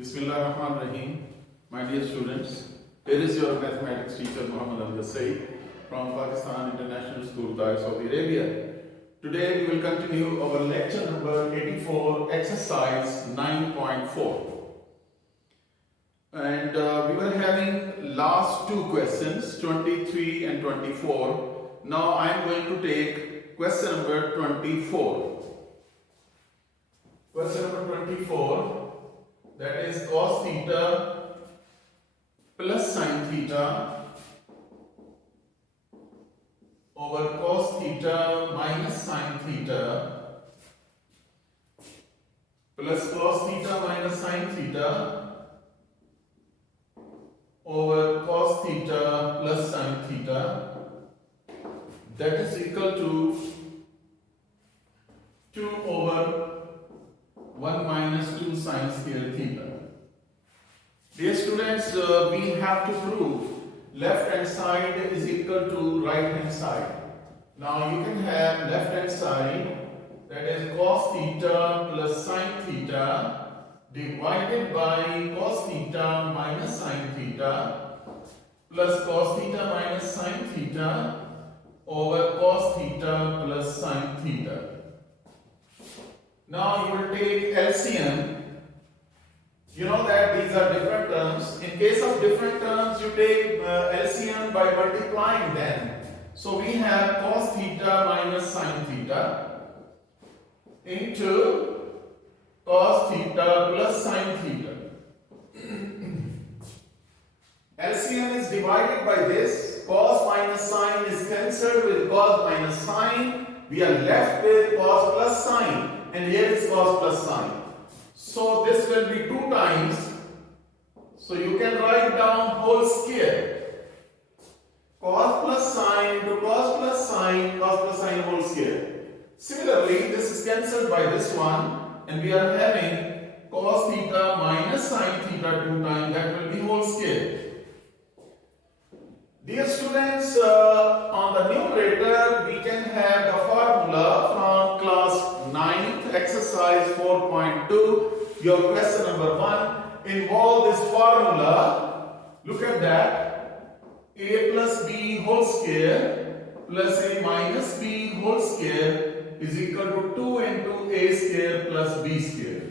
Bismillahirrahmanirrahim. My dear students, here is your mathematics teacher Muhammad Al-Ghassaid from Pakistan International School, Dubai, Saudi Arabia. Today we will continue our lecture number 84, exercise 9.4. And we were having last two questions, 23 and 24. Now I am going to take question number 24. Question number 24. That is cos theta plus sin theta over cos theta minus sin theta plus cos theta minus sin theta over cos theta plus sin theta, that is equal to 2 over 1 minus 2 sine square theta. Dear students, we have to prove left hand side is equal to right hand side. Now you can have left hand side, that is cos theta plus sine theta divided by cos theta minus sine theta plus cos theta minus sine theta over cos theta plus sine theta. Now you will take LCM. You know that these are different terms. In case of different terms, you take LCM by multiplying them. So we have cos theta minus sine theta into cos theta plus sine theta. LCM is divided by this. Cos minus sine is cancelled with cos minus sine. We are left with cos plus sine. And here is cos plus sine. So this will be 2 times. So you can write down whole square. Cos plus sine into cos plus sine whole square. Similarly, this is cancelled by this one, and we are having cos theta minus sine theta 2 times, that will be whole square. Dear students, on the numerator we can have the formula from class 9th, exercise 4.2. Your question number 1 involve this formula. Look at that. A plus b whole square plus a minus b whole square is equal to 2 into a square plus b square.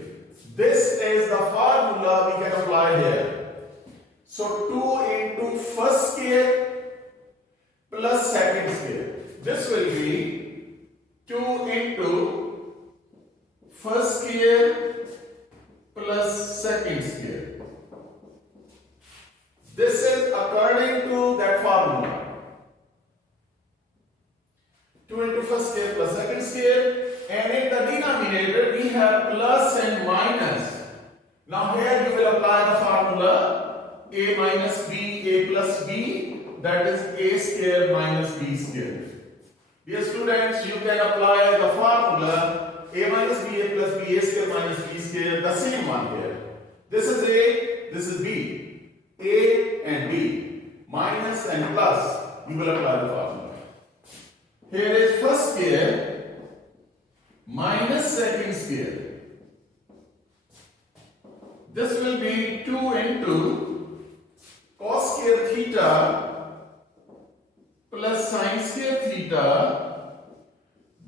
This is the formula we can apply here. So 2 into first square plus second square. This will be 2 into first square plus second square. This is according to that formula. 2 into first square plus second square, and in the denominator we have plus and minus. Now here you will apply the formula a minus b, a plus b, that is a square minus b square. Dear students, you can apply the formula a minus b, a plus b, a square minus b square, the same one here. This is a, this is b. A and b, minus and plus, you will apply the formula. Here is first square minus second square. This will be 2 into cos square theta plus sine square theta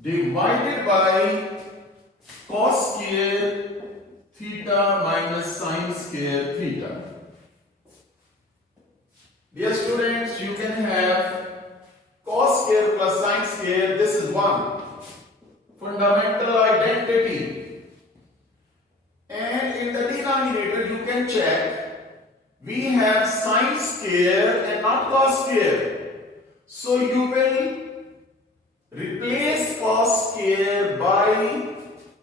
divided by cos square theta minus sine square theta. Dear students, you can have cos square plus sine square. This is one fundamental identity. And in the denominator you can check. We have sine square and not cos square. So you will replace cos square by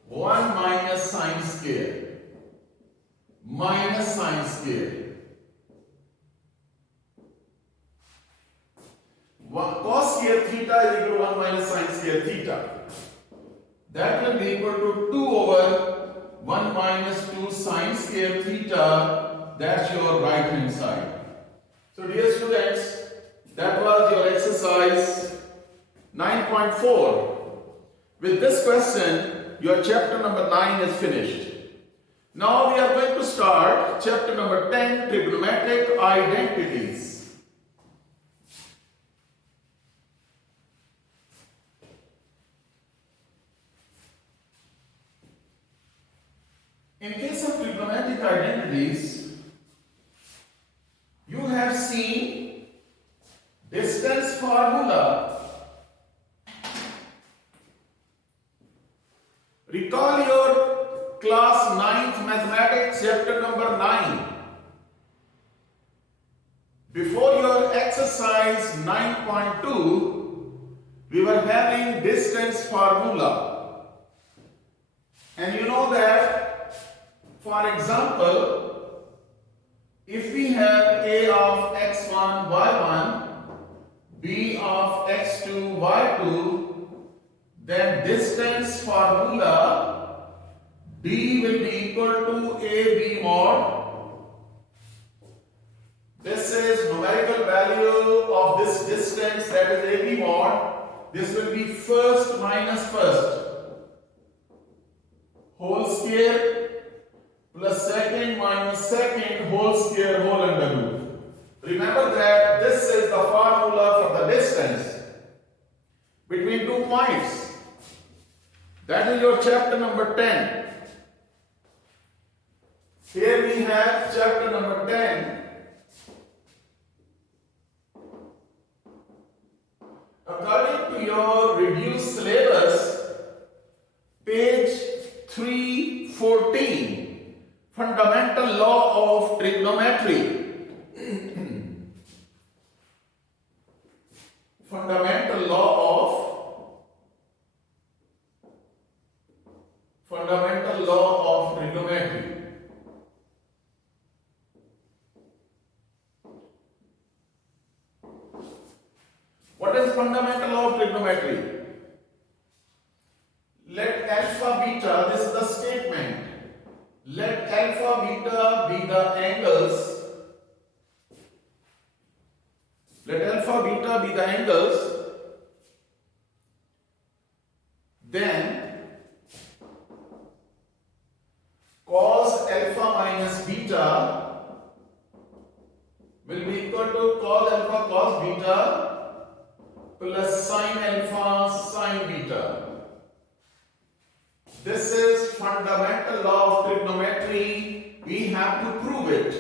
1 minus sine square. Minus sine square. Cos square theta is equal to 1 minus sine square theta. That will be equal to 2 over 1 minus 2 sine square theta. That's your right hand side. So dear students, that was your exercise 9.4. With this question, your chapter number 9 is finished. Now we are going to start chapter number 10, trigonometric identities. In case of trigonometric identities, you have seen distance formula. Recall your class 9th mathematics chapter number 9. Before your exercise 9.2, we were having distance formula. And you know that, for example, if we have a of x1, y1, b of x2, y2, then distance formula d will be equal to ab mod. This is numerical value of this distance, that is ab mod. This will be first minus first whole square plus second minus second whole square whole under root. Remember that this is the formula for the distance between 2 points. That is your chapter number 10. Here we have chapter number 10. According to your reduced syllabus, page 314, fundamental law of trigonometry. Fundamental law of trigonometry. What is fundamental law of trigonometry? Let alpha beta, this is the statement. Let alpha beta be the angles. Let alpha beta be the angles. Then cos alpha minus beta will be equal to cos alpha cos beta plus sin alpha sin beta. This is fundamental law of trigonometry. We have to prove it.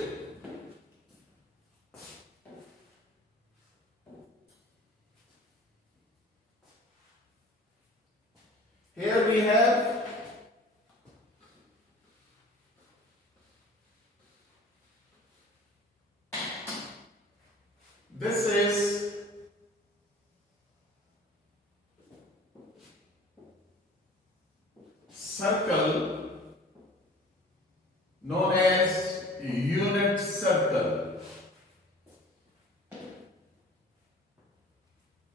Here we have this is circle known as unit circle.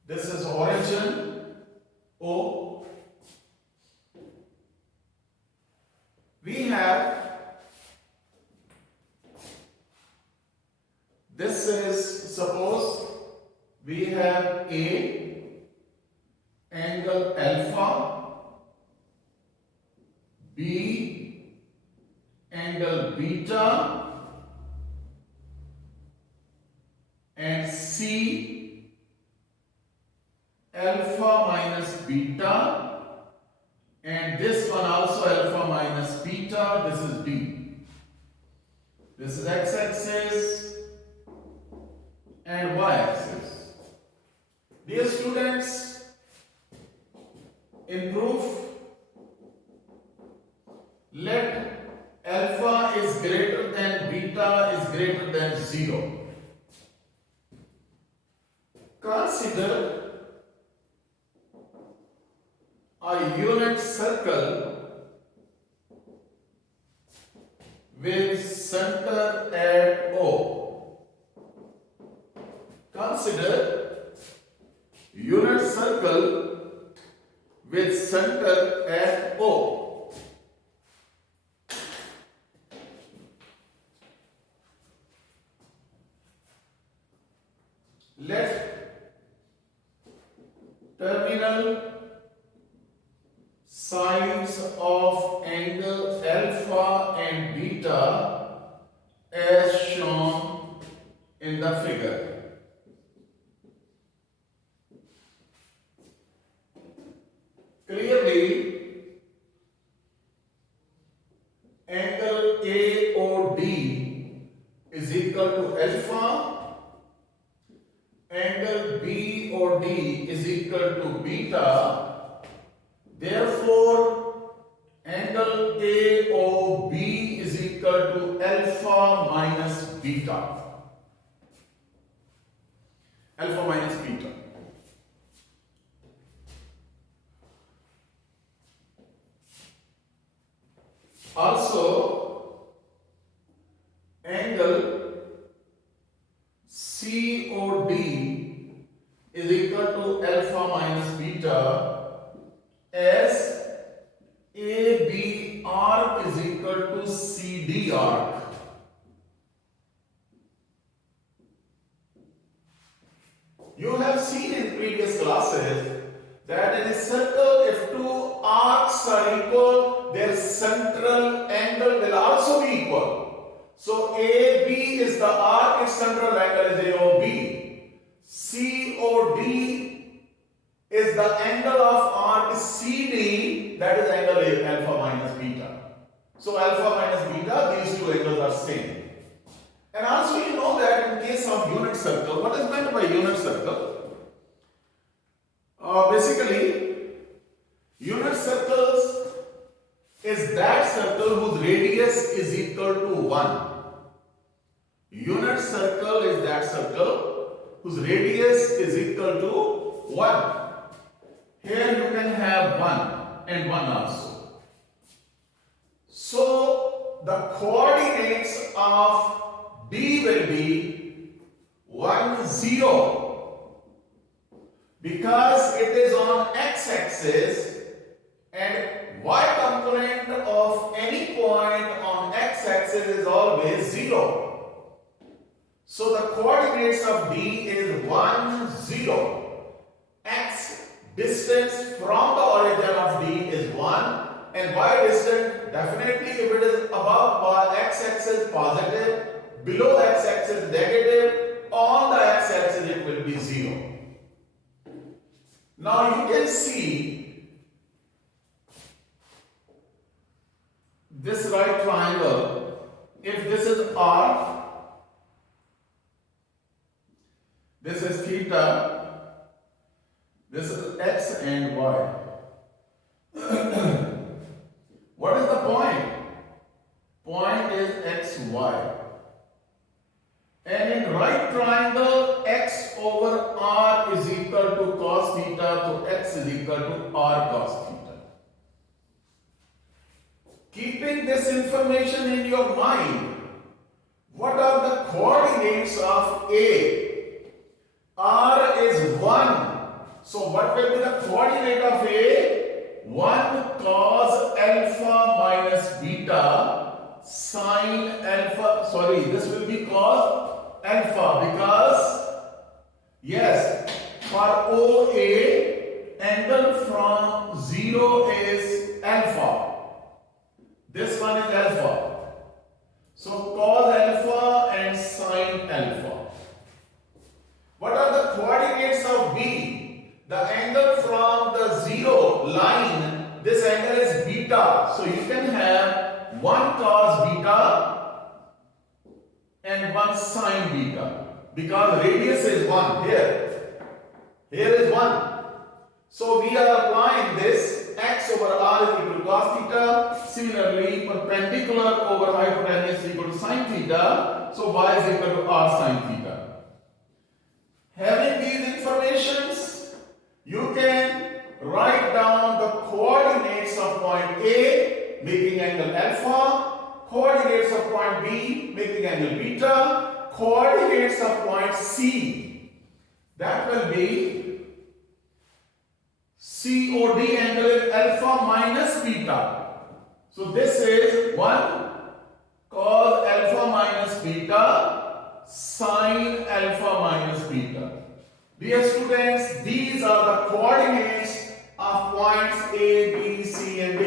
This is origin O. We have this is, suppose we have A angle alpha, B angle beta, and C alpha minus beta, and this one also alpha minus beta. This is D. This is x-axis and y-axis. Dear students, in proof, let alpha is greater than beta is greater than 0. Consider a unit circle with center at O. Consider unit circle with center at O. Let terminal sides of angle alpha and as shown in the figure. Clearly, angle AOD is equal to alpha, angle BOD is equal to beta. Therefore, angle AOB is equal to alpha minus beta. Alpha minus beta. Also, angle COD is equal to alpha minus beta as AB arc is equal to CD arc. You have seen in previous classes that in a circle, if two arcs are equal, their central angle will also be equal. So AB is the arc, its central angle is AOB. COD is the angle of arc CD, that is angle alpha minus beta. So alpha minus beta, these two angles are same. And also you know that in case of unit circle, what is meant by unit circle? Basically, unit circles is that circle whose radius is equal to 1. Unit circle is that circle whose radius is equal to 1. Here you can have 1 and 1 also. So the coordinates of D will be 1, 0. Because it is on x-axis and y component of any point on x-axis is always 0. So the coordinates of D is 1, 0. X distance from the origin of D is 1 and y distance, definitely if it is above x-axis positive, below x-axis negative, on the x-axis it will be 0. Now you can see this right triangle, if this is R, this is theta, this is x and y. What is the point? Point is x, y. And in right triangle, x over r is equal to cos theta, so x is equal to r cos theta. Keeping this information in your mind, what are the coordinates of A? R is 1. So what will be the coordinate of A? 1 cos alpha minus beta sine alpha, this will be cos alpha because, yes, for OA, angle from 0 is alpha. This one is alpha. So cos alpha and sine alpha. What are the coordinates of B? The angle from the 0 line, this angle is beta. So you can have 1 cos beta and 1 sine beta because radius is 1 here. Here is 1. So we are applying this x over r is equal to cos theta. Similarly, perpendicular over hypotenuse is equal to sine theta. So y is equal to r sine theta. Having these informations, you can write down the coordinates of point A, making angle alpha, coordinates of point B, making angle beta, coordinates of point C, that will be COD angle is alpha minus beta. So this is 1 cos alpha minus beta sine alpha minus beta. Dear students, these are the coordinates of points A, B, C and D.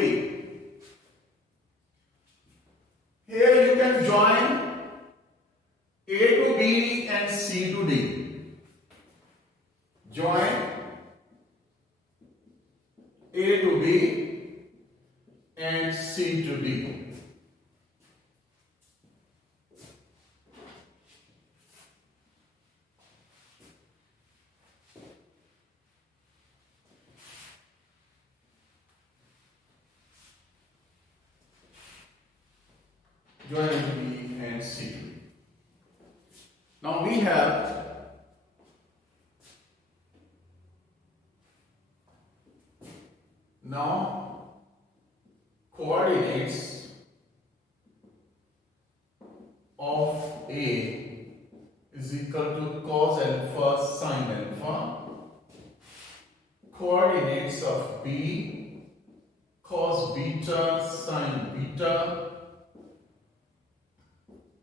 Here you can join join A to B and C to D. Join A to B and C to D. Join A to B and C to D. Now we have coordinates of A is equal to cos alpha sin alpha. Coordinates of B cos beta sin beta.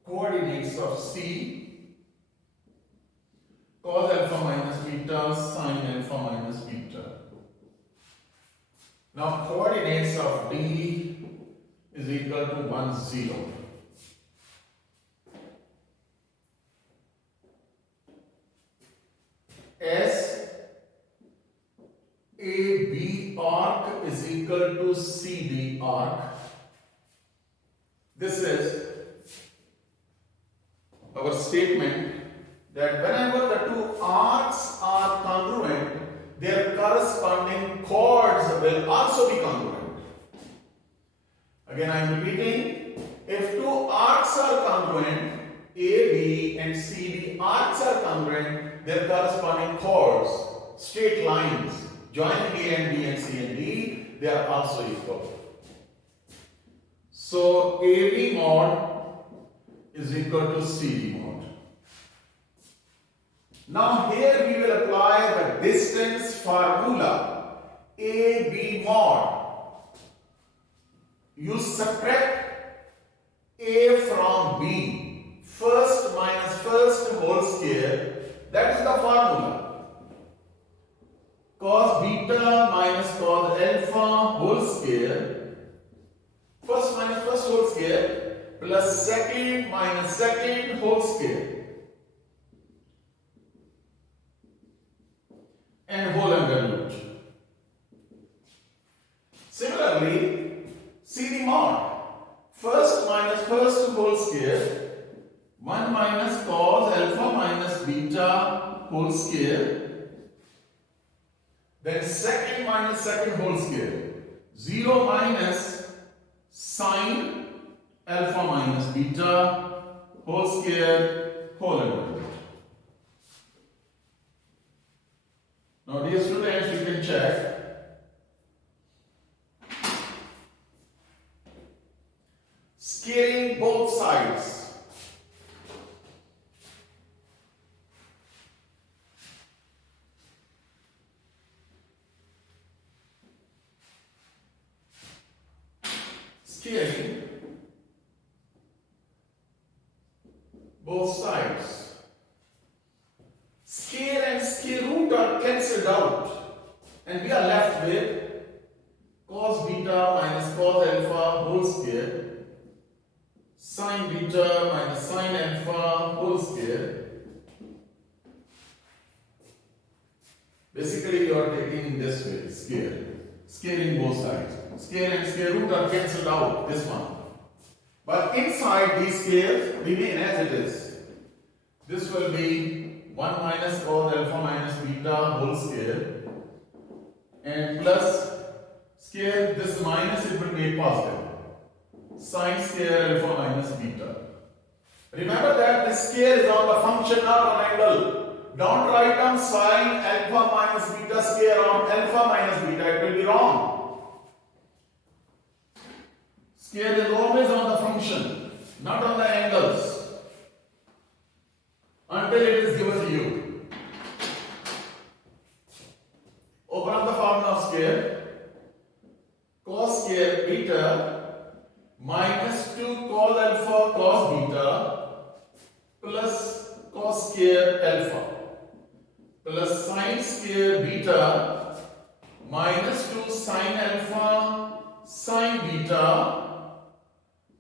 Coordinates of C cos alpha minus beta sin alpha minus beta. Now coordinates of D is equal to 1, 0. S AB arc is equal to CD arc. This is our statement that whenever the two arcs are congruent, their corresponding chords will also be congruent. Again, I am repeating, if two arcs are congruent, AB and CD arcs are congruent, their corresponding chords, straight lines, joining A and B and C and D, they are also equal. So, AB mod is equal to CD mod. Now here we will apply the distance formula AB mod. You subtract A from B, first minus first whole square, that is the formula. Cos beta minus cos alpha whole square, first minus first whole square, plus second minus second whole square and whole under root. Similarly, CD mod, first minus first whole square, 1 minus cos alpha minus beta whole square, then second minus second whole square, 0 minus sine alpha minus beta whole square whole under root. Now dear students, you can check. Squaring both sides. Squaring both sides. Square and square root are cancelled out, and we are left with cos beta minus cos alpha whole square, sin beta minus sin alpha whole square. Basically, you are taking in this way, squaring both sides. Square and square root are cancelled out, this one. But inside these squares remain as it is. This will be 1 minus cos alpha minus beta whole square and plus square, this minus it will be positive. Sin square alpha minus beta. Remember that this square is on the function, not on angle. Don't write down sin alpha minus beta square on alpha minus beta, it will be wrong. Square is always on the function, not on the angles, until it is given to you. Open up the formula of square. Cos square beta minus 2 cos alpha cos beta plus cos square alpha plus sin square beta minus 2 sin alpha sin beta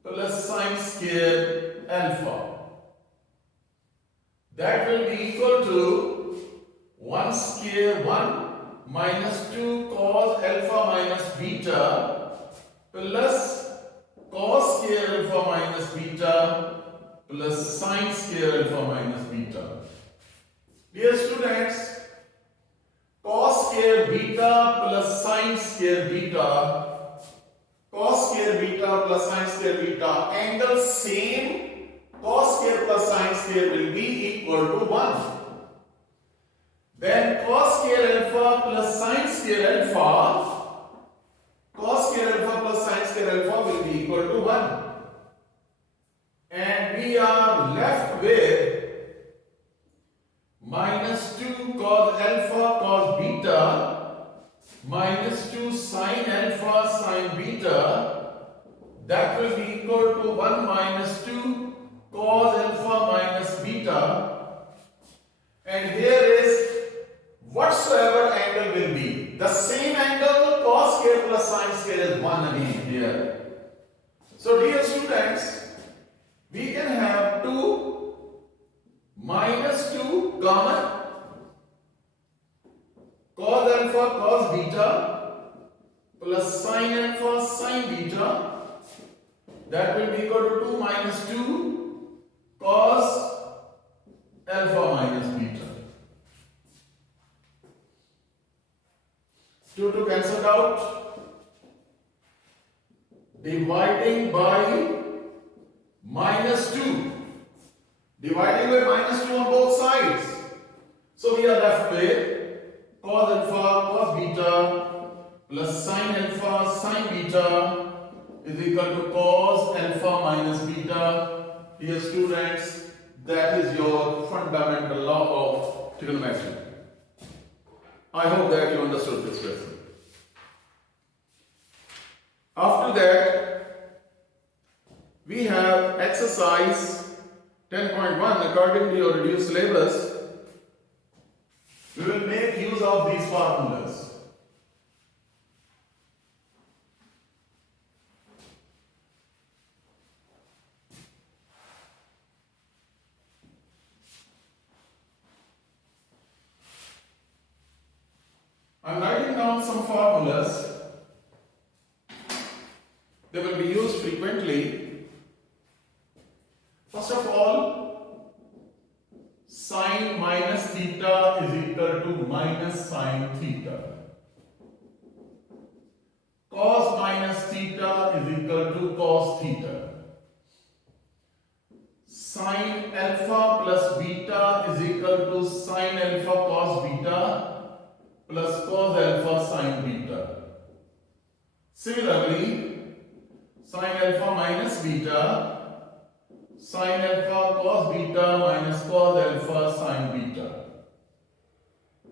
plus sin square alpha. That will be equal to 1 square 1 minus 2 cos alpha minus beta plus cos square alpha minus beta plus sin square alpha minus beta. Dear students, cos square beta plus sin square beta, cos square beta plus sin square beta, angle same, cos square plus sin square will be equal to 1. Then cos square alpha plus sin square alpha, cos square alpha plus sin square alpha will be equal to 1. And we are left with minus 2 cos alpha cos beta minus 2 sin alpha sin beta, that will be equal to 1 minus 2 cos alpha minus beta, and here is whatsoever angle will be. The same angle cos square plus sin square is 1 again here. So dear students, we can have 2 minus 2 common, cos alpha cos beta plus sin alpha sin beta, that will be equal to 2 minus 2 cos alpha minus beta. 2 cancelled out, dividing by minus 2, dividing by minus 2 on both sides. So we are left with cos alpha cos beta plus sin alpha sin beta is equal to cos alpha minus beta. Dear students, that is your fundamental law of trigonometry. I hope that you understood this lesson. After that, we have exercise 10.1. According to your reduced syllabus, we will make use of these formulas. I am writing down some formulas. They will be used frequently. First of all, sine minus theta is equal to minus sine theta. Cos minus theta is equal to cos theta. Sine alpha plus beta is equal to sine alpha cos beta plus cos alpha sin beta. Similarly, sin alpha minus beta, sin alpha cos beta minus cos alpha sin beta.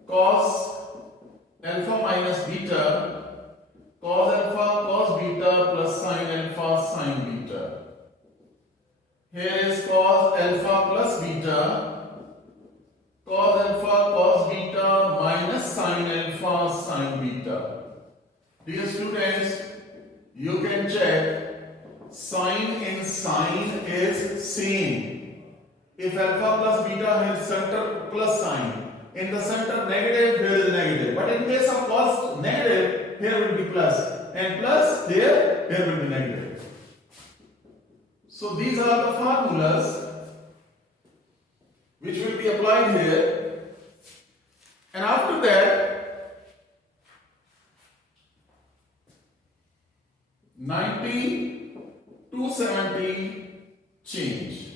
Cos alpha minus beta, cos alpha cos beta plus sin alpha sin beta. Here is cos alpha plus beta, cos alpha cos beta minus sin alpha sin beta. Dear students, you can check sine in sine is same. If alpha plus beta has center plus sine, in the center negative, here is negative. But in case of cos negative, here will be plus, and plus here will be negative. So these are the formulas which will be applied here, and after that 90 to 70 change.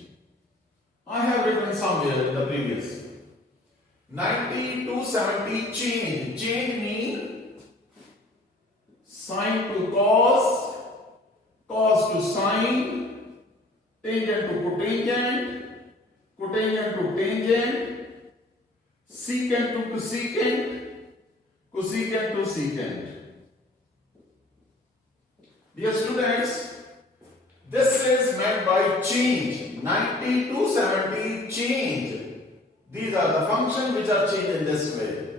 I have written somewhere in the previous 90 to 70 change. Change means sine to cos, cos to sine, tangent to cotangent, cotangent to tangent, secant to cosecant, cosecant to secant. Dear students, this is meant by change. 90 to 70 change. These are the functions which are changed in this way.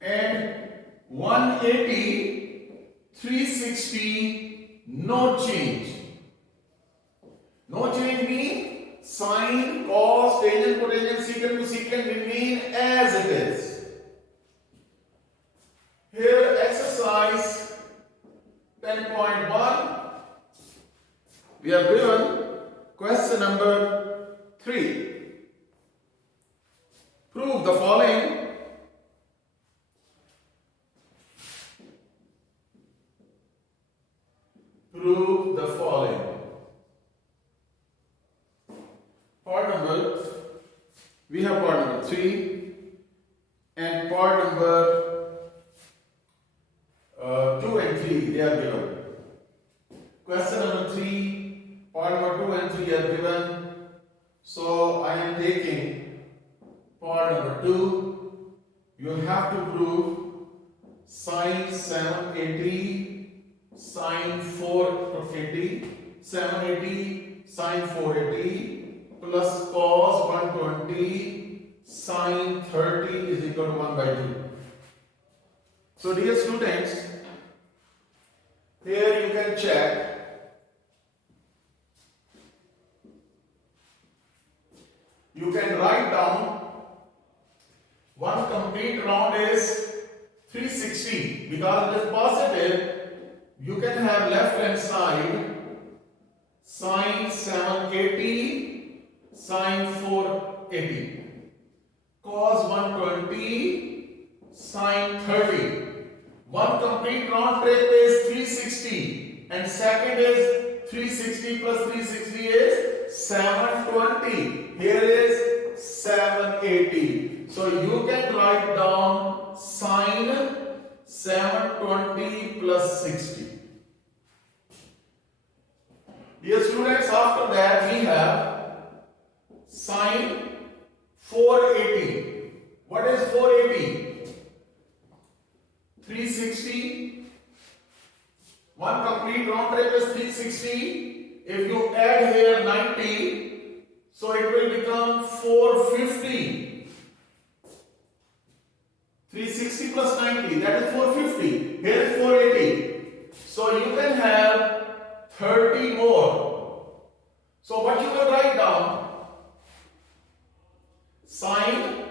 And 180, 360, no change. No change means sine, cos, tangent, cotangent, secant, cosecant remain as it is. Here exercise 10.1, we are given question number 3. Prove the following. Prove the following. Part number, we have part number 3 and part number 2 and 3, they are given. Question number 3, part number 2 and 3 are given. So I am taking part number 2. You have to prove sine 780, sine 480, 780, sine 480 plus cos 120 sine 30 is equal to 1 by 2. So dear students, here you can check. You can write down one complete round is 360 because it is positive. You can have left hand side sine 780, sine 480, cos 120, sine 30. One complete round trip is 360 and second is 360 plus 360 is 720. Here is 780. So you can write down sine 720 plus 60. Dear students, after that we have sine 480. What is 480? 360. One complete round trip is 360. If you add here 90, so it will become 450. 360 plus 90, that is 450. Here is 480. So you can have 30 more. So what you will write down? Sine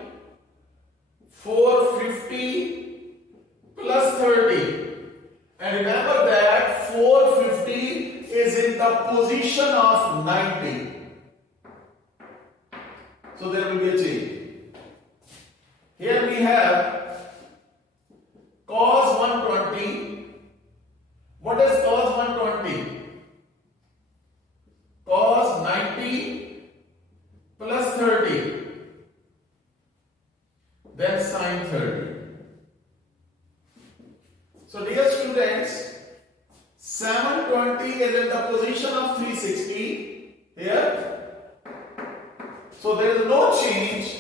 450 plus 30. And remember that 450 is in the position of 90. So there will be a change. Here we have cos 120. What is cos 120? Cos 90 plus 30. Then sine 30. So dear students, 720 is in the position of 360 here. So there is no change.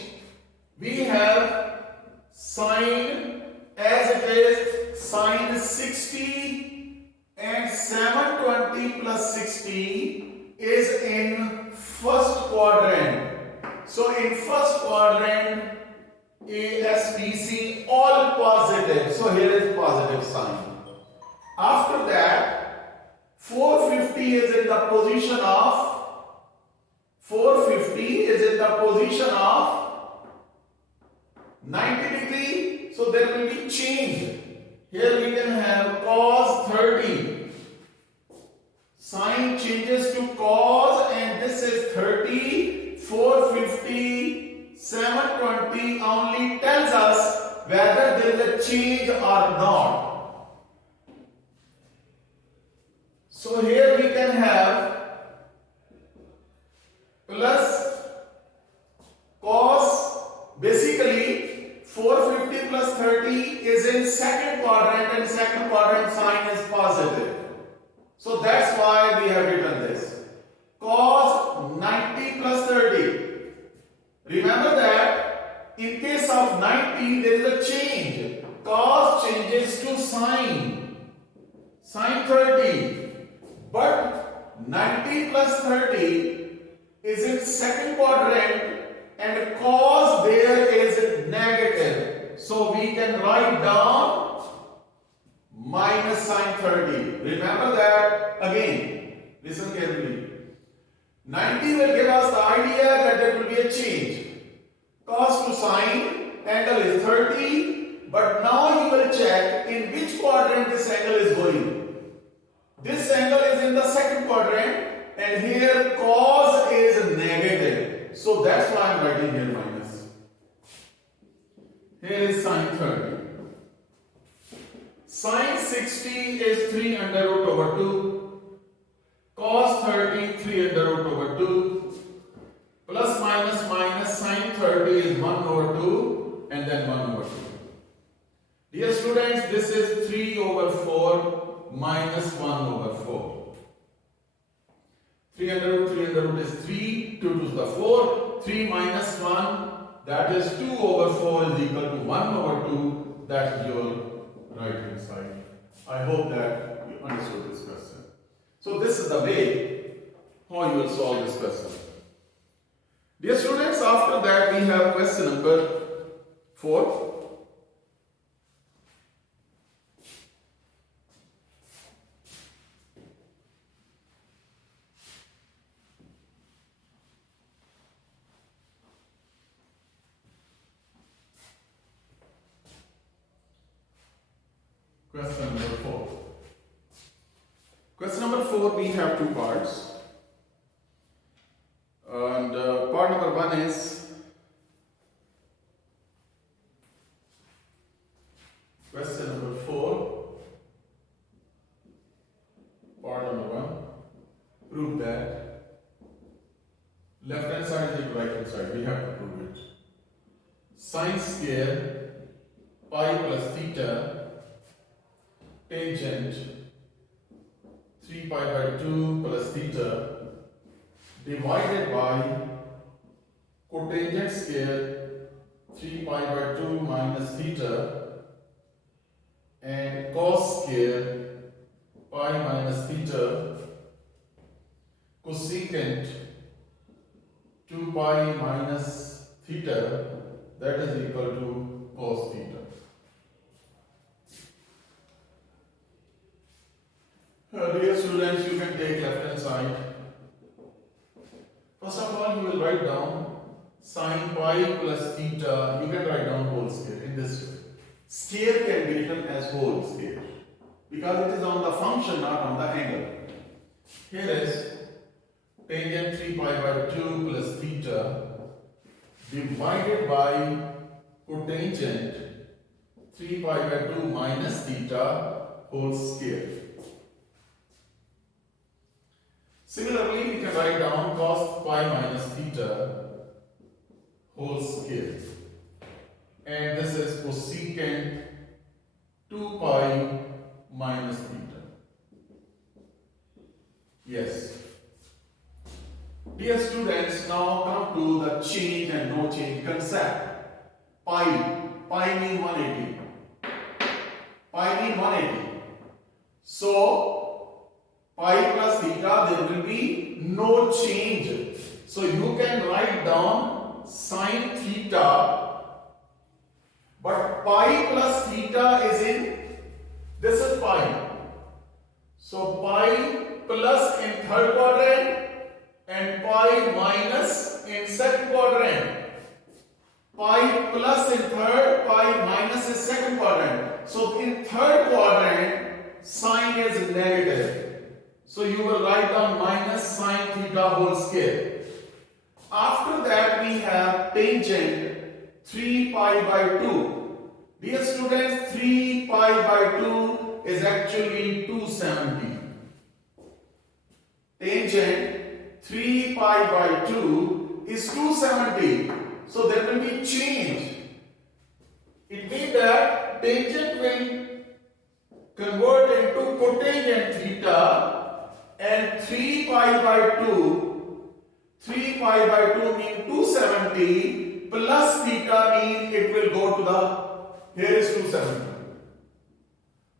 We have sine as it is, sine 60 and 720 plus 60 is in first quadrant. So in first quadrant, A, S, B, C, all positive. So here is positive sign. After that, 450 is in the position of 90 degree. So there will be change. Here we can have cos 30. Sign changes to cos and this is 30, 450, 720 only tells us whether there is a change or not. So here we can have plus cos, basically 450 plus 30 is in second quadrant and second quadrant sign is positive. So that's why we have written this. Cos 90 plus 30. Remember that in case of 90 there is a change. Cos changes to sine. Sine 30. But 90 plus 30 is in second quadrant and cos there is negative. So we can write down minus sine 30. Remember that again. Listen carefully. 90 will give us the idea that there will be a change. Cos to sine angle is 30, but now you will check in which quadrant this angle is going. This angle is in the second quadrant, and here cos is negative. So that's why I'm writing here minus. Here is sine 30. Sine 60 is 3 under root over 2. Cos 30, 3 under root over 2. Plus minus minus, sine 30 is 1 over 2 and then 1 over 2. Dear students, this is 3 over 4 minus 1 over 4. 3 under root is 3, 2 to the 4, 3 minus 1, that is 2 over 4 is equal to 1 over 2, that is your right hand side. I hope that you understood this question. So this is the way how you will solve this question. Dear students, after that we have question number 4. Question number 4. Question number 4, we have two parts. And part number 1 is question number 4. Part number 1. Prove that left hand side is equal to right hand side. We have to prove it. Sine square pi plus theta tangent 3 pi by 2 plus theta divided by cotangent square 3 pi by 2 minus theta and cos square pi minus theta cosecant 2 pi minus theta, that is equal to cos theta. Dear students, you can take left hand side. First of all, you will write down sine pi plus theta. You can write down whole square in this way. Square can be written as whole square because it is on the function, not on the angle. Here is tangent 3 pi by 2 plus theta divided by cotangent 3 pi by 2 minus theta whole square. Similarly, we can write down cos pi minus theta whole square. And this is cosecant 2 pi minus theta. Yes. Dear students, now come to the change and no change concept. Pi means 180. Pi means 180. So, pi plus theta, there will be no change. So you can write down sine theta, but pi plus theta is in, this is pi. So pi plus in third quadrant and pi minus in second quadrant. Pi plus in third, pi minus in second quadrant. So in third quadrant, sine is negative. So you will write down minus sine theta whole square. After that we have tangent 3 pi by 2. Dear students, 3 pi by 2 is actually 270. Tangent 3 pi by 2 is 270. So there will be change. It means that tangent will convert into cotangent theta. And 3 pi by 2, 3 pi by 2 means 270 plus theta means it will go to the, here is 270.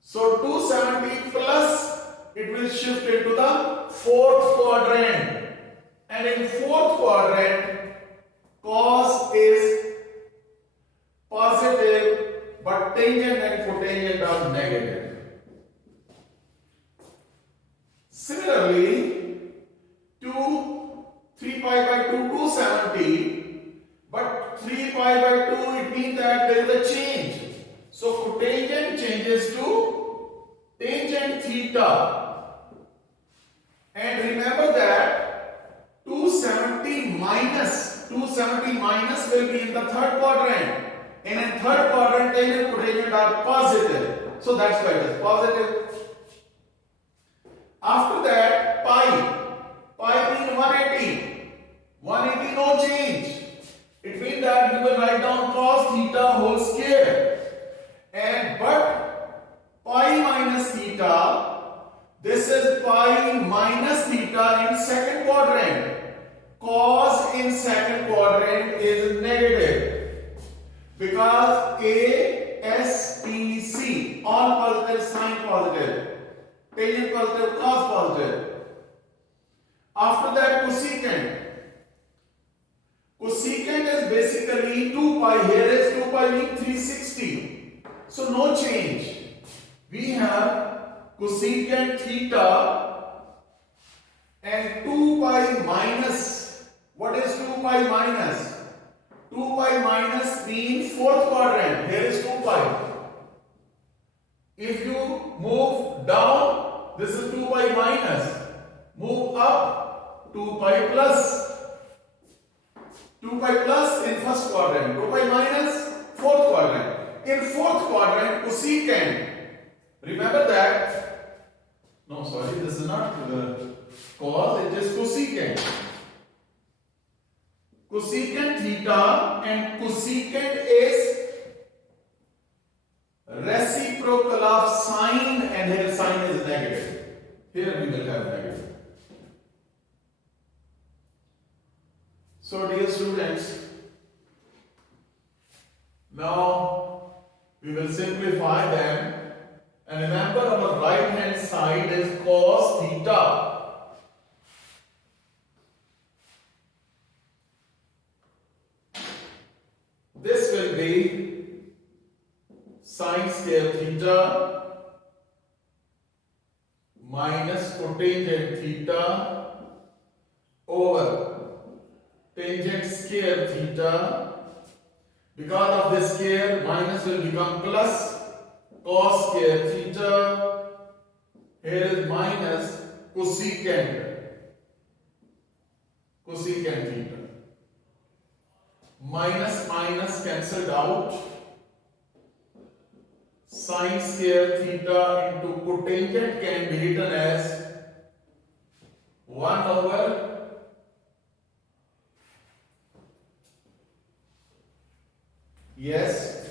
So 270 plus it will shift into the fourth quadrant. And in fourth quadrant, cos is positive but tangent and cotangent are negative. Similarly, 2 270, but 3 pi by 2, it means that there is a change. So cotangent changes to tangent theta. And remember that 270 minus will be in the third quadrant. And in third quadrant, tangent and cotangent are positive. So that's why it is positive. After that, pi means 180. 180 no change. It means that you will write down cos theta whole square. And but pi minus theta, this is pi minus theta in second quadrant. Cos in second quadrant is negative because A, S, P, C all positive, sine positive, tangent positive, cos positive. After that, cosecant. Cosecant is basically 2 pi. Here is 2 pi means 360. So no change. We have cosecant theta and 2 pi minus. What is 2 pi minus? 2 pi minus means fourth quadrant. Here is 2 pi. If you move down, this is 2 pi minus. Move up, 2 pi plus. 2 pi plus in first quadrant, 2 pi minus fourth quadrant. In fourth quadrant, cosecant. Remember that? No, sorry, this is not cos, it is cosecant. Cosecant theta and cosecant is reciprocal of sine, and here sine is negative. Here we will have negative. So dear students, now we will simplify them, and remember our right hand side is cos theta. This will be sine square theta minus cotangent theta over tangent square theta. Because of this square, minus will become plus cos square theta. Here is minus cosecant theta. Minus minus cancelled out. Sine square theta into cotangent can be written as 1 over yes,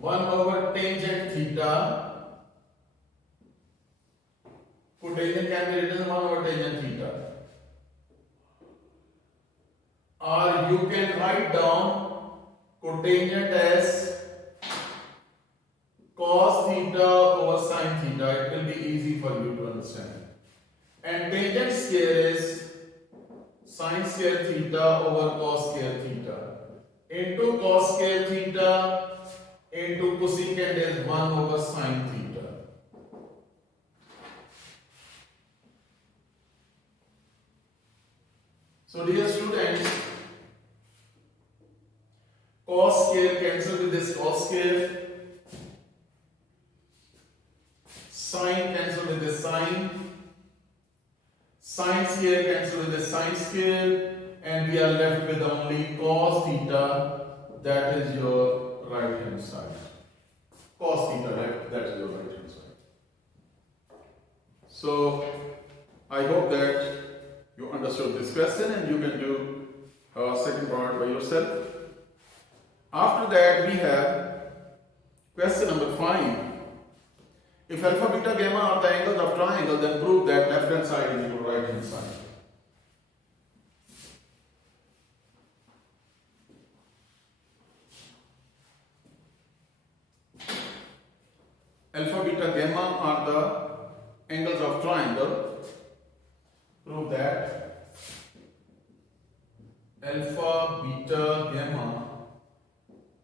1 over tangent theta. Cotangent can be written 1 over tangent theta. Or you can write down cotangent as cos theta over sine theta. It will be easy for you to understand. And tangent square is sine square theta over cos square theta into cos square theta into cosecant is 1 over sine theta. So dear students, cos square cancel with this cos square, sine cancel with this sine, sine square cancel with this sine square, and we are left with only cos theta. That is your right hand side. Cos theta, right? That is your right hand side. So I hope that you understood this question and you can do second part by yourself. After that we have question number 5. If alpha, beta, gamma are the angles of triangle, then prove that left hand side is equal to right hand side. Alpha, beta, gamma are the angles of triangle. Prove that alpha, beta, gamma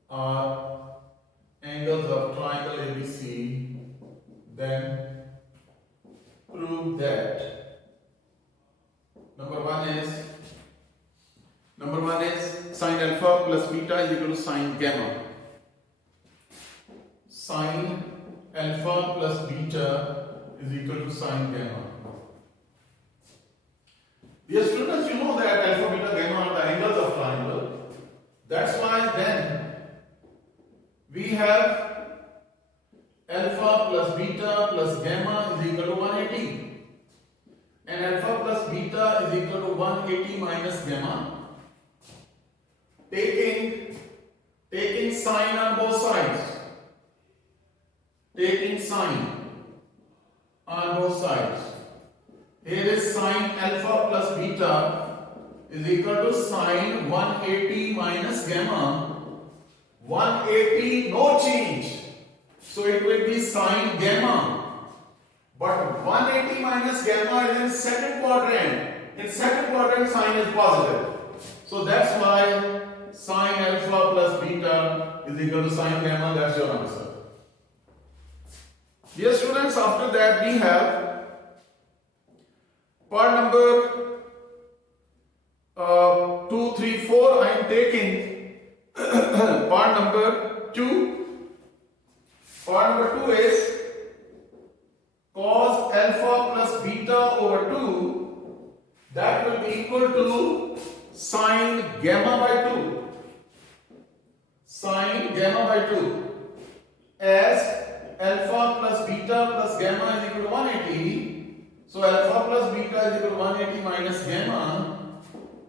are angles of triangle ABC. Then prove that number 1 is Number one is sine alpha plus beta is equal to sine gamma. Sine alpha plus beta is equal to sine gamma. Dear students, you know that alpha, beta, gamma are the angles of triangle. That's why then we have alpha plus beta plus gamma is equal to 180. And alpha plus beta is equal to 180 minus gamma. Taking sine on both sides. Taking sine on both sides. Here is sine alpha plus beta is equal to sine 180 minus gamma. 180 no change. So it will be sine gamma. But 180 minus gamma is in second quadrant. In second quadrant sine is positive. So that's why sine alpha plus beta is equal to sine gamma. That's your answer. Dear students, after that we have part number 2, 3, 4. I am taking part number 2. Part number 2 is cos alpha plus beta over 2. That will be equal to sine gamma by 2. Sine gamma by 2. As alpha plus beta plus gamma is equal to 180. So alpha plus beta is equal to 180 minus gamma.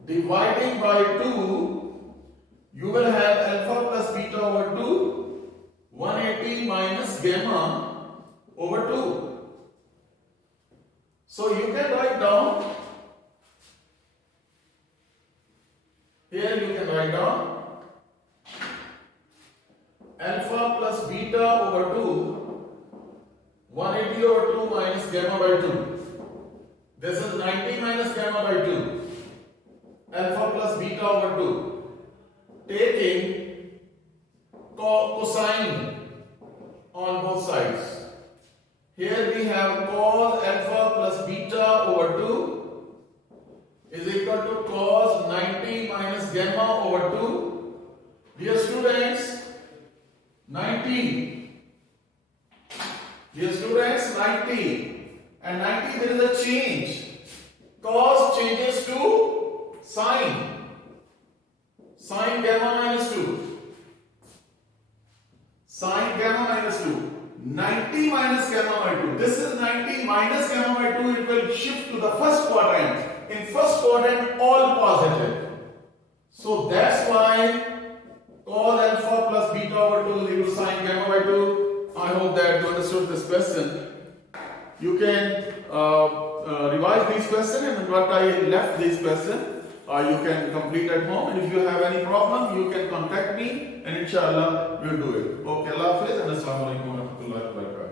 Dividing by 2, you will have alpha plus beta over 2. 180 minus gamma over 2. So you can write down, here you can write down alpha plus beta over 2, 180 over 2 minus gamma by 2. This is 90 minus gamma by 2. Alpha plus beta over 2. Taking cosine on both sides. Here we have cos alpha plus beta over 2 is equal to cos 90 minus gamma over 2. Dear students, 90. Dear students, 90. And 90 there is a change. Cos changes to sine. Sine gamma minus 2. Sine gamma minus 2. 90 minus gamma by 2. This is 90 minus gamma by 2. It will shift to the first quadrant. In first quadrant, all positive. So that's why cos alpha plus beta over 2 is equal to sine gamma by 2. I hope that you understood this question. You can revise these questions, and what I left this question, you can complete at home. And if you have any problem, you can contact me, and inshallah we'll do it. Okay, Allah Hafiz and Assalamu alaikum wa rahmatullahi wa barakatuh.